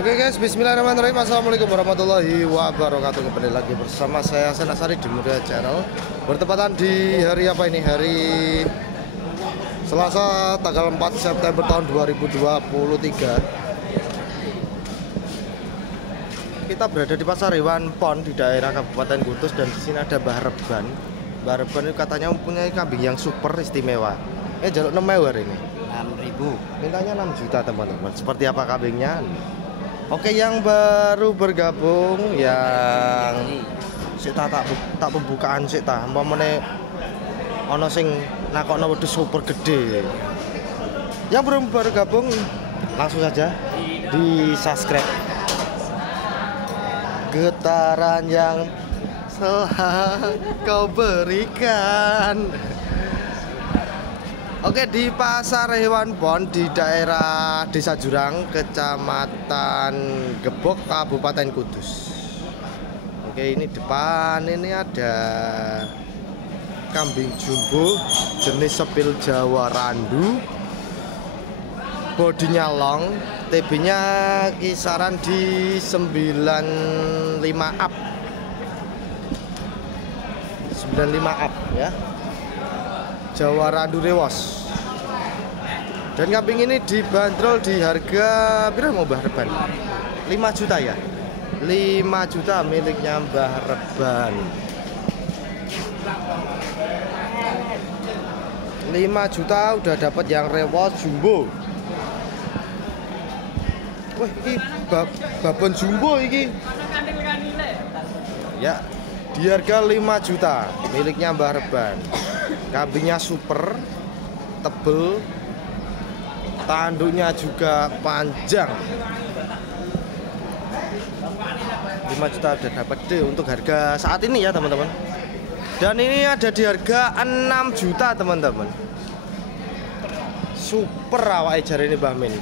Oke guys, bismillahirrahmanirrahim. Assalamualaikum warahmatullahi wabarakatuh. Kembali lagi bersama saya Hasan Asari di Muda Channel. Bertepatan di hari apa ini? Hari Selasa tanggal 4 September tahun 2023. Kita berada di Pasar Hewan Pon di daerah Kabupaten Kudus, dan di sini ada Mbah Reban. Mbah Reban itu katanya mempunyai kambing yang super istimewa. Jaluk 6 mewar ini. 6.000. Mintanya 6 juta teman-teman. Seperti apa kambingnya? Oke, yang baru bergabung, yang tak pembukaan sik ta. Umpamane ana sing nakokno wedhus super gede. Yang belum bergabung langsung saja di subscribe. Getaran yang telah kau berikan. Oke, di Pasar Hewan Pon di daerah Desa Jurang, Kecamatan Gebok, Kabupaten Kudus. Oke, ini depan ini ada kambing jumbo jenis sepil Jawa Randu. Bodinya long, TB-nya kisaran di 95 up. 95 up ya. Jawa Randu Rewas. Dan kambing ini dibanderol di harga berapa mau Mbah Reban? 5 juta ya? 5 juta miliknya Mbah Reban. 5 juta udah dapat yang Rewas jumbo. Wah, ini babon jumbo ini. Ya, di harga 5 juta miliknya Mbah Reban. Kambingnya super tebel, tanduknya juga panjang. 5 juta udah dapat deh untuk harga saat ini ya teman-teman. Dan ini ada di harga 6 juta teman-teman. Super awake jare ini Mbah Min.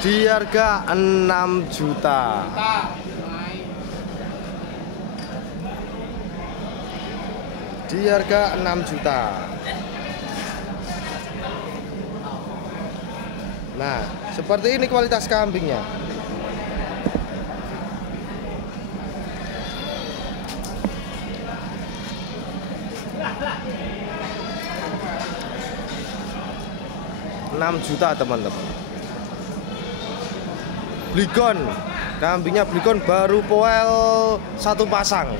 Di harga 6 juta. Di harga 6 juta. Nah, seperti ini kualitas kambingnya. Rp6 juta teman-teman. Bligon, kambingnya Bligon baru poel 1 pasang.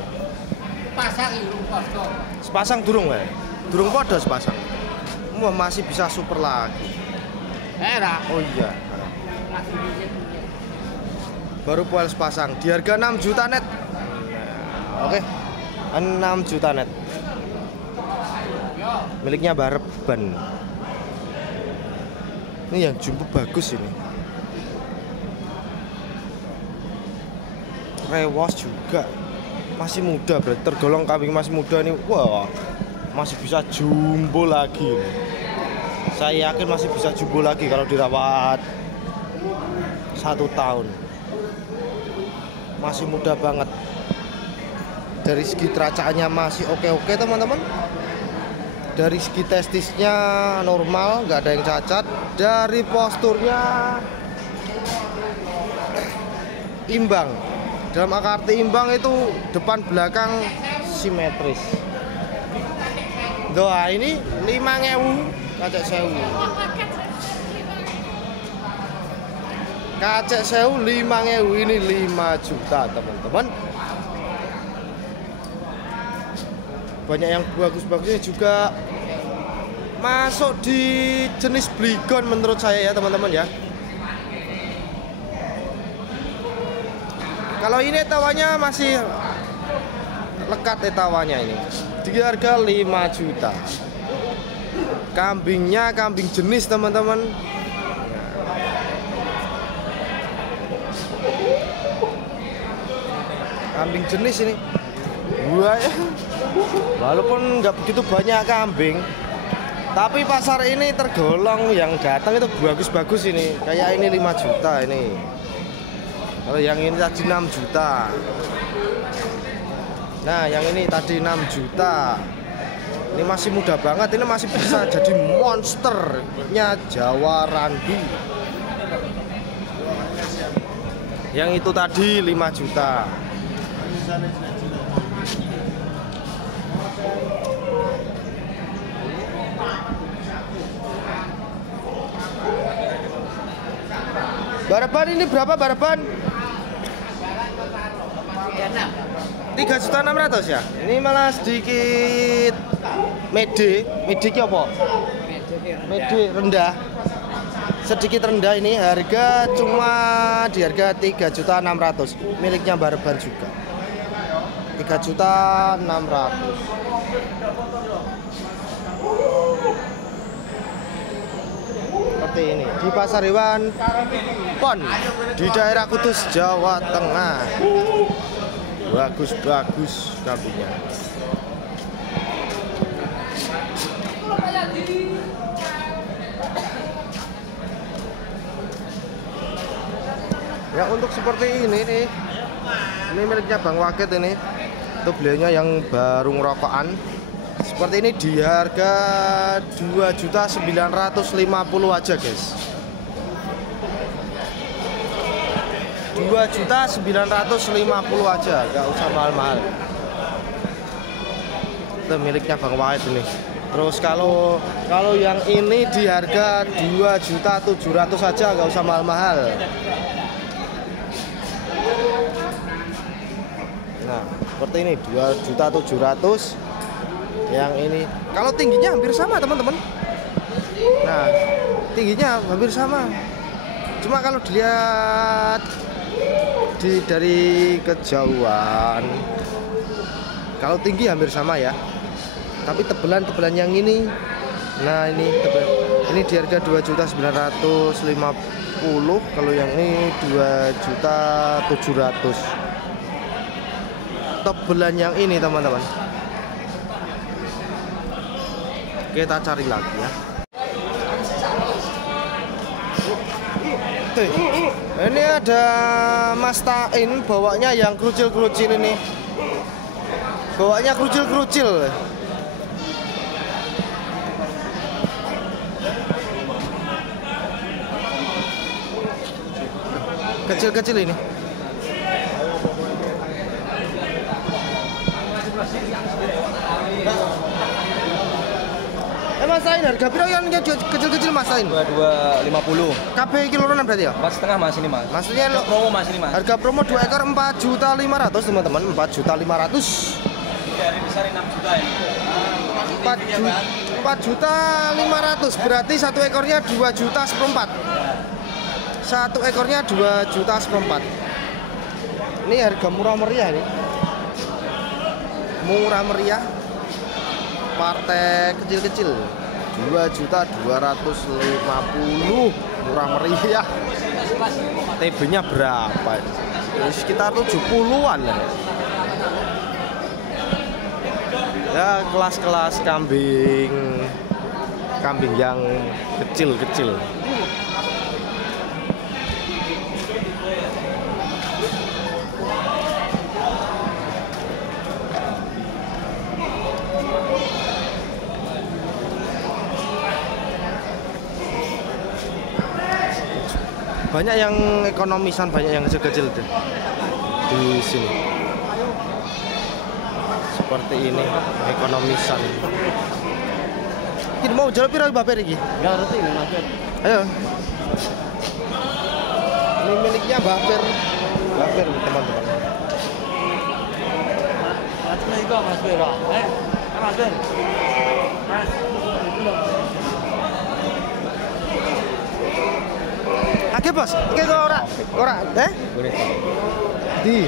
Sepasang durung ya? Durung podo sepasang. Masih bisa super lagi. Oh iya. Baru poel sepasang di harga 6 juta net. Oke. 6 juta net. Miliknya Mbah Reban. Ini yang jumbo bagus ini. Rewas juga. Masih muda, berarti tergolong kambing masih muda nih. Wah, masih bisa jumbo lagi. Saya yakin masih bisa jumbo lagi kalau dirawat 1 tahun. Masih muda banget. Dari segi teracaannya masih oke-oke teman-teman. Dari segi testisnya normal, nggak ada yang cacat. Dari posturnya imbang. Dalam arti imbang itu depan belakang simetris. Doa ini 5.000 kacek sewu. Kacek sewu 5.000, ini 5 juta teman-teman. Banyak yang bagus-bagusnya juga masuk di jenis Bligon menurut saya ya teman-teman ya. Kalau ini tawanya masih lekat tawanya ini. Di harga 5 juta. Kambingnya kambing jenis teman-teman. Kambing jenis ini. Wah, ya. Walaupun nggak begitu banyak kambing, tapi pasar ini tergolong yang datang itu bagus-bagus ini. Kayak ini 5 juta ini. Kalau yang ini tadi 6 juta. Nah, yang ini tadi 6 juta. Ini masih muda banget, ini masih bisa jadi monsternya Jawa Randu. Yang itu tadi 5 juta. Baraban ini berapa baraban? 3.600.000 ya? Ini malah sedikit mede ki apa? Mede rendah. Sedikit rendah ini, harga cuma di harga 3.600.000. Miliknya Baraban juga. 3.600.000. Seperti ini di Pasar Hewan Pon di daerah Kudus, Jawa Tengah. Bagus kambingnya. Ya untuk seperti ini nih, ini miliknya Bang Wakit ini. Itu beliaunya yang baru ngerokokan. Seperti ini di harga 2.950.000 aja guys. 2.950.000 aja, gak usah mahal-mahal. Itu miliknya Bang Wakit ini. Terus kalau yang ini di harga 2.700.000 aja, gak usah mahal-mahal. Nah, seperti ini 2.700.000. Yang ini kalau tingginya hampir sama teman-teman. Nah, tingginya hampir sama. Cuma kalau dilihat dari kejauhan, kalau tinggi hampir sama ya. Tapi tebalan yang ini, nah ini tebal. Ini di harga 2.950.000. Kalau yang ini 2.700.000. Tebalan yang ini teman-teman. Kita cari lagi ya. Ini ada Mas Tain, bawanya yang kerucil-kerucil ini. Bawanya kerucil-kerucil. Kecil-kecil ini. Mas Tain, harga berapa yang kecil-kecil Mas Tain? 2250. KB kiloan berarti ya? 4,5 Mas ini Mas. Maksudnya promo Mas ini Mas. Harga promo 2 ekor 4.500.000 teman-teman, 4.500.000. Dari besar 6 juta ya. 4.500.000 berarti satu ekornya 2.1/4. Satu ekornya 2.1/4. Ini harga murah meriah nih. Murah meriah. Partai kecil-kecil 2.250.000, murah meriah. TB-nya berapa? Sekitar 70-an ya. Kelas-kelas kambing yang kecil-kecil. Banyak yang ekonomisan, banyak yang kecil-kecil deh di sini. Seperti ini ekonomisan. Ini mau jual piro baper iki? Enggak ngerti Mas. Ayo. Ini miliknya baper. Baper teman-teman. Mas itu Mas Piro. Mas. Mas. Oke bos, oke kok ora, di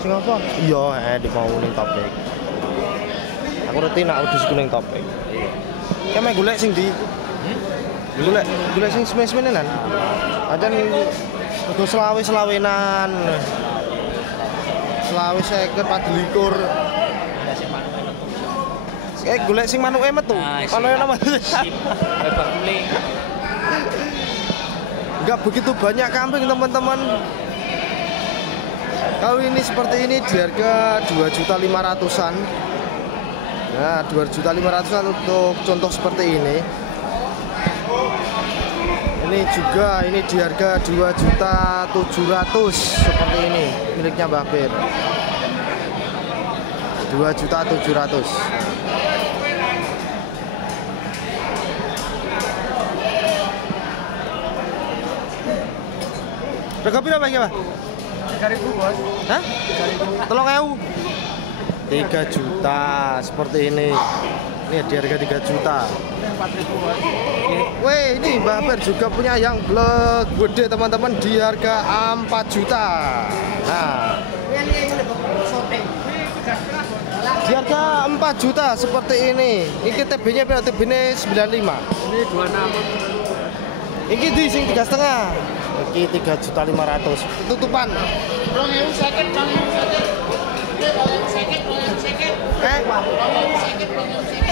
sing apa? Iya, di mau ning topik. Aku ngerti nak udus kuning topik. Kayak main golek sing di, golek sing semen-semenan. Ajan kudu selawe-selawenan. Selawe 50 24. Golek sing manuke metu. Manuke nama. Lebar kuning. Enggak begitu banyak kambing teman-teman. Kalau ini seperti ini di harga 2.500.000-an. Nah, 2.500.000-an untuk contoh seperti ini. Ini juga ini di harga 2.700.000 seperti ini miliknya Mbah Bir. 2.700.000. Rega piro Pak iki, Pak? 3.000 bos. Hah? 3.000. 3 juta seperti ini. Ini di harga 3 juta. 4.000 bos. Weh, ini Mbah Bir juga punya yang blek gede teman-teman di harga 4 juta. Nah, di harga 4 juta seperti ini. Ini TB-nya berapa? TB-nya 95. Ini 26. Ini di sing 3,5. Ini 3.500.000. Tutupan.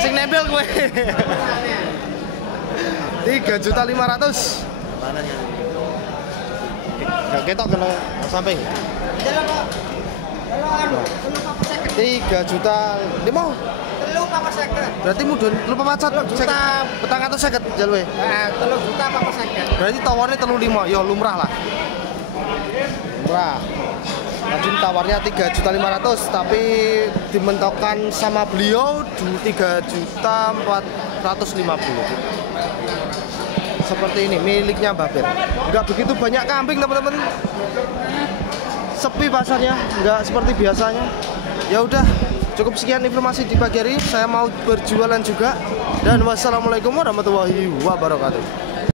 Sing nempel gue. 3.500.000. Gak ketok kena samping. 3.500.000. Berarti mudun lupa macet petang atau seket jalwe. Berarti tawarnya 35, ya lumrah lah. Lumrah. Tadi tawarnya 3.500.000 tapi dimentokkan sama beliau 3.450.000. Seperti ini miliknya Mbah Bir. Enggak begitu banyak kambing teman-teman. Sepi pasarnya, enggak seperti biasanya. Ya udah, cukup sekian informasi di pagi hari. Saya mau berjualan juga. Dan wassalamualaikum warahmatullahi wabarakatuh.